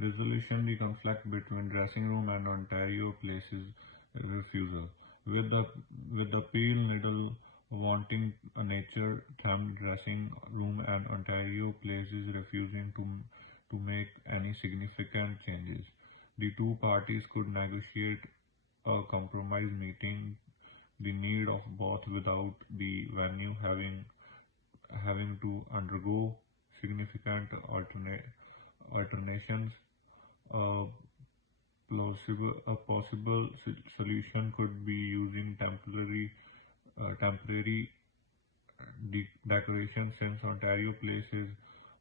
resolution the conflict between dressing room and Ontario Place's refusal. With the with the Peel Needle wanting a nature-themed dressing room and Ontario Place's refusing to make any significant changes, the two parties could negotiate a compromise meeting the need of both without the venue having to undergo significant alternations. A possible solution could be using temporary decoration since Ontario Place is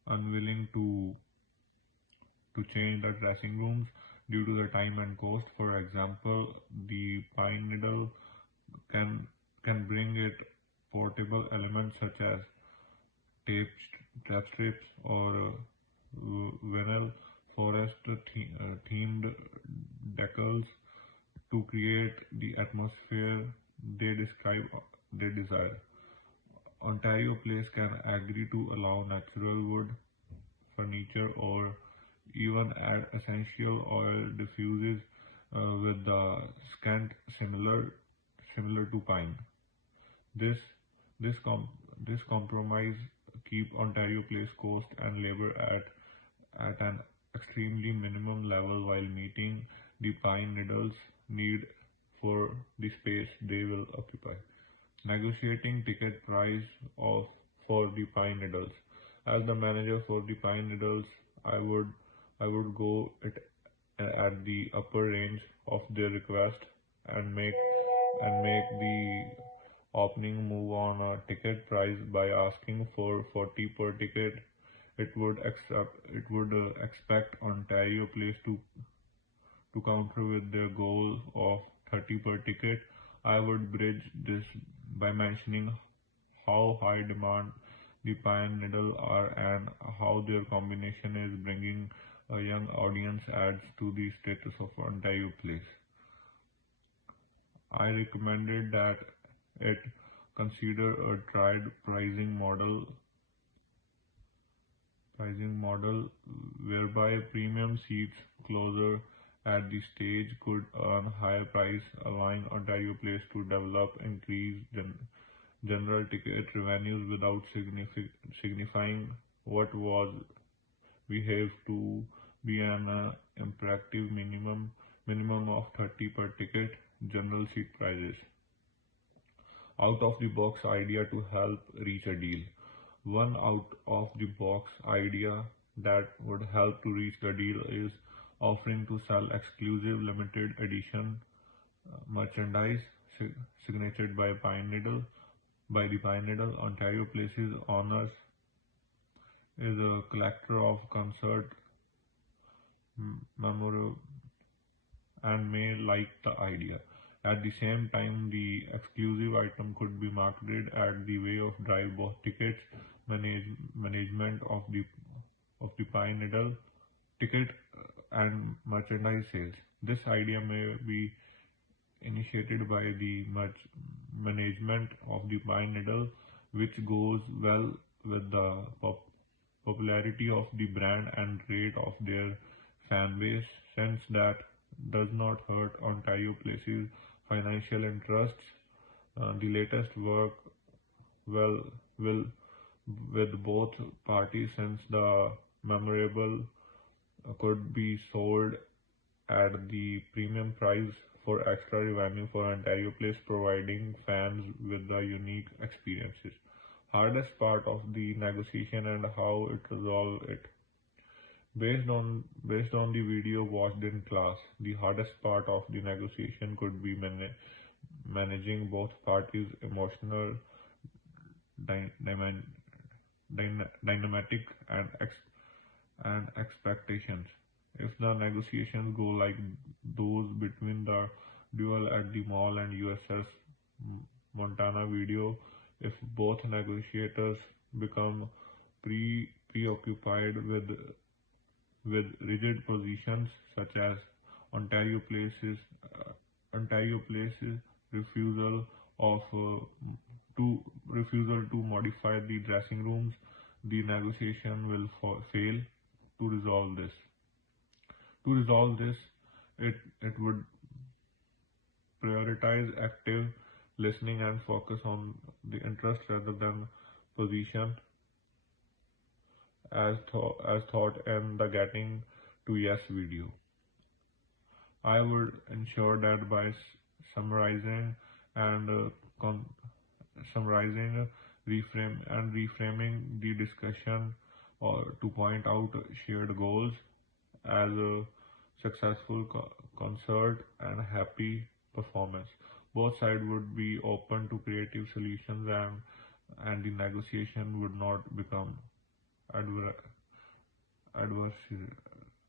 unwilling to change the dressing rooms due to the time and cost. For example, the Pine Needle can bring it portable elements such as tape strips or vinyl forest themed decals to create the atmosphere they describe they desire. Ontario Place can agree to allow natural wood furniture or even add essential oil diffuses with the scent similar to pine. This this com- this compromise keep Ontario Place cost and labor at an extremely minimum level while meeting the pine needles need for the space they will occupy. Negotiating ticket price of for the pine needles. As the manager for the pine needles, I would go it at the upper range of their request and make the opening move on a ticket price by asking for 40 per ticket. It would expect Ontario Place to counter with their goal of 30 per ticket. I would bridge this by mentioning how high demand the Pine Needle are and how their combination is bringing a young audience adds to the status of Ontario Place. I recommended that it consider a tried pricing model whereby premium seats closer at the stage could earn higher price, allowing Ontario Place to develop increased general ticket revenues without signifying what was behaved to be an imperative minimum of 30 per ticket general seat prices. Out of the box idea to help reach a deal. One out of the box idea that would help to reach the deal is offering to sell exclusive limited edition merchandise signatured by the Pine Needle. Ontario Place's honors is a collector of concert memorabilia and may like the idea. At the same time, the exclusive item could be marketed at the way of drive both tickets management of the Pine Needle ticket and merchandise sales. This idea may be initiated by the management of the Pine Needle, which goes well with the popularity of the brand and rate of their fan base, since that does not hurt Ontario Place's financial interests. The latest work will with both parties since the memorable could be sold at the premium price for extra revenue for Ontario Place, providing fans with the unique experiences. Hardest part of the negotiation and how it resolve it. Based on the video watched in class, the hardest part of the negotiation could be managing both parties' emotional dynamic and expectations. If the negotiations go like those between the duel at the mall and USS Montana video, if both negotiators become preoccupied with rigid positions such as Ontario Place's refusal of refusal to modify the dressing rooms, the negotiation will fail to resolve this. To resolve this, it would prioritize active listening and focus on the interest rather than position as thought in the getting to yes video. I would ensure that by summarizing and summarizing, reframing the discussion or to point out shared goals as a successful concert and happy performance. Both sides would be open to creative solutions and the negotiation would not become adver- adversarial.